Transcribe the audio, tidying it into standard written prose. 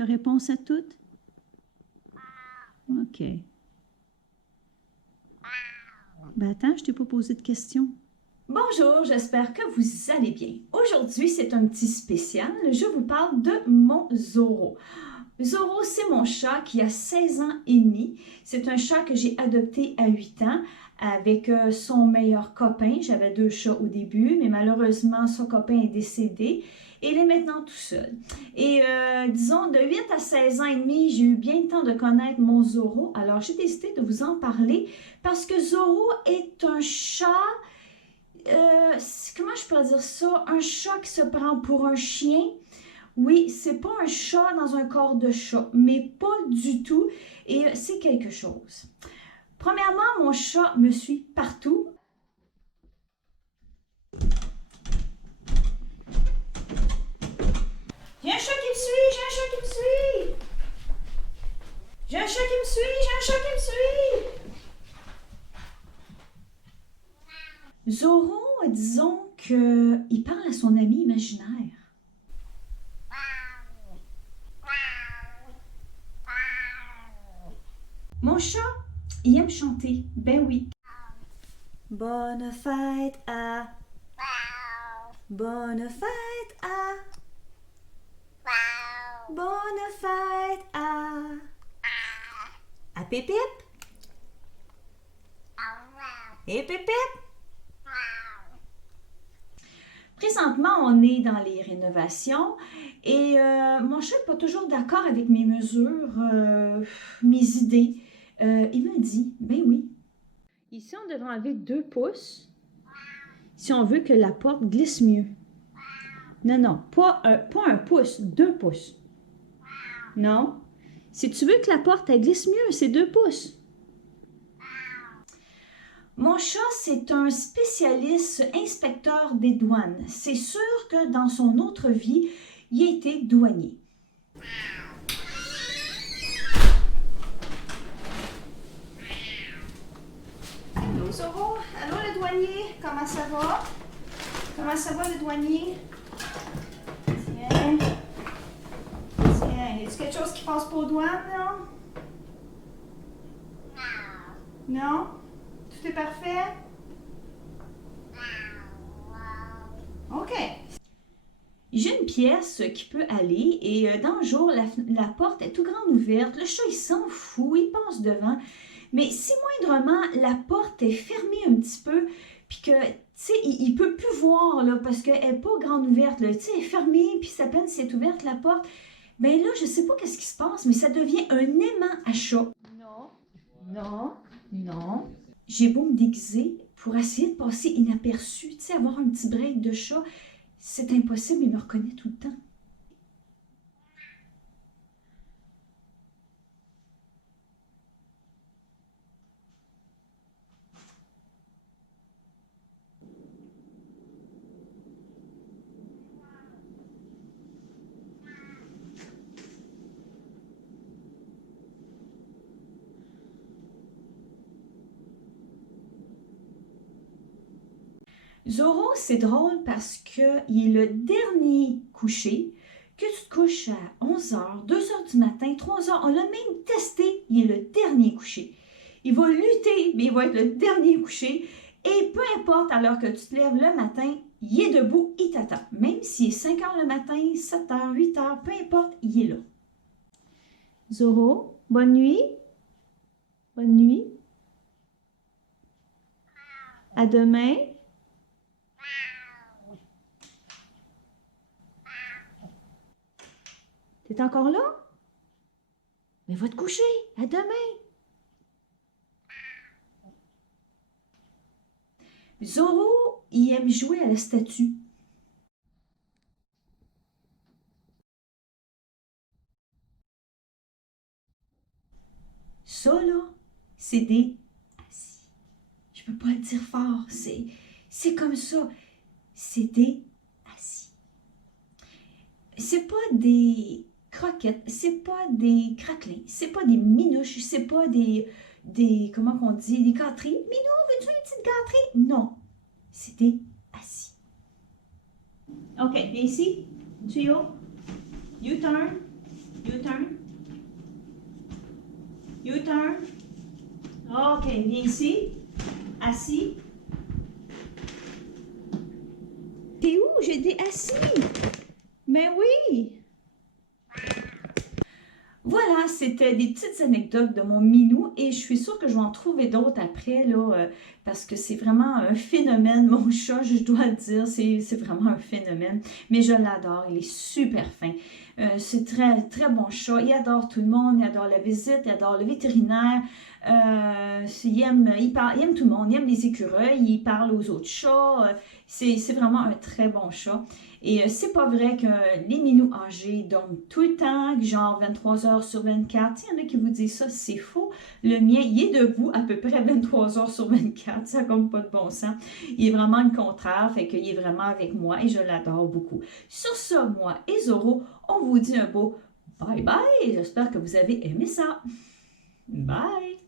Ta réponse à toutes? OK. Ben attends, je t'ai pas posé de questions. Bonjour, j'espère que vous allez bien. Aujourd'hui, c'est un petit spécial. Je vous parle de mon Zoro. Zoro, c'est mon chat qui a 16 ans et demi. C'est un chat que j'ai adopté à 8 ans avec son meilleur copain. J'avais 2 chats au début, mais malheureusement, son copain est décédé et il est maintenant tout seul. Et disons, de 8 à 16 ans et demi, j'ai eu bien le temps de connaître mon Zoro. Alors, j'ai décidé de vous en parler parce que Zoro est un chat... comment je pourrais dire ça? Un chat qui se prend pour un chien. Oui, c'est pas un chat dans un corps de chat, mais pas du tout. Et c'est quelque chose. Premièrement, mon chat me suit partout. J'ai un chat qui me suit, j'ai un chat qui me suit. J'ai un chat qui me suit, j'ai un chat qui me suit. Zoro, disons qu'il parle à son ami imaginaire. Mon chat, il aime chanter. Ben oui. Bonne fête à... Bonne fête à... Bonne fête à Pépip. Et Pépip. Présentement, on est dans les rénovations et mon chat n'est pas toujours d'accord avec mes mesures, mes idées. Il me dit, ben oui. Ici, on devrait enlever 2 pouces si on veut que la porte glisse mieux. Non, non, pas un pouce, 2 pouces. Non. Si tu veux que la porte elle glisse mieux, c'est 2 pouces. Mon chat, c'est un spécialiste inspecteur des douanes. C'est sûr que dans son autre vie, il a été douanier. Allô, Zoro? Allô, le douanier? Comment ça va? Comment ça va, le douanier? Tiens. Tiens, y a-t-il quelque chose qui passe pas aux douanes, là? Non. Non? Tout est parfait? OK. J'ai une pièce qui peut aller et dans le jour, la porte est tout grande ouverte. Le chat, il s'en fout, il passe devant. Mais si moindrement, la porte est fermée un petit peu, puis que, tu sais, il peut plus voir, là, parce qu'elle n'est pas grande ouverte, là. Tu sais, elle est fermée, puis à peine c'est ouverte, la porte. Ben là, je sais pas qu'est-ce qui se passe, mais ça devient un aimant à chat. Non, non, non. J'ai beau me déguiser pour essayer de passer inaperçu, tu sais, avoir un petit break de chat. C'est impossible, il me reconnaît tout le temps. Zoro, c'est drôle parce qu'il est le dernier couché, que tu te couches à 11h, 2h du matin, 3h, on l'a même testé, il est le dernier couché. Il va lutter, mais il va être le dernier couché. Et peu importe à l'heure que tu te lèves le matin, il est debout, il t'attend. Même s'il est 5h le matin, 7h, 8h, peu importe, il est là. Zoro, bonne nuit. Bonne nuit. À demain. T'es encore là? Mais va te coucher. À demain. Zoro, il aime jouer à la statue. Ça, là, c'est des assis. Je peux pas le dire fort. C'est comme ça. C'est des assis. C'est pas des croquettes, c'est pas des craquelins, c'est pas des minouches, c'est pas comment qu'on dit, des gâteries. Minou, veux-tu une petite gâterie? Non, c'est des assis. OK, viens ici. Tuyau. U-turn. U-turn. U-turn. OK, viens ici. Assis. T'es où? J'ai dit assis. Mais oui. Voilà, c'était des petites anecdotes de mon minou et je suis sûre que je vais en trouver d'autres après, là, parce que c'est vraiment un phénomène, mon chat, je dois le dire, c'est vraiment un phénomène. Mais je l'adore, il est super fin. C'est très, très bon chat. Il adore tout le monde, il adore la visite, il adore le vétérinaire. Il aime tout le monde, il aime les écureuils, il parle aux autres chats. C'est vraiment un très bon chat. Et c'est pas vrai que les minous âgés dorment tout le temps, genre 23 heures sur 24. Il y en a qui vous disent ça, c'est faux. Le mien, il est debout à peu près 23 heures sur 24. Ça compte pas de bon sens. Il est vraiment le contraire, fait qu'il est vraiment avec moi et je l'adore beaucoup. Sur ce, moi et Zoro, on vous dit un beau bye bye. J'espère que vous avez aimé ça. Bye!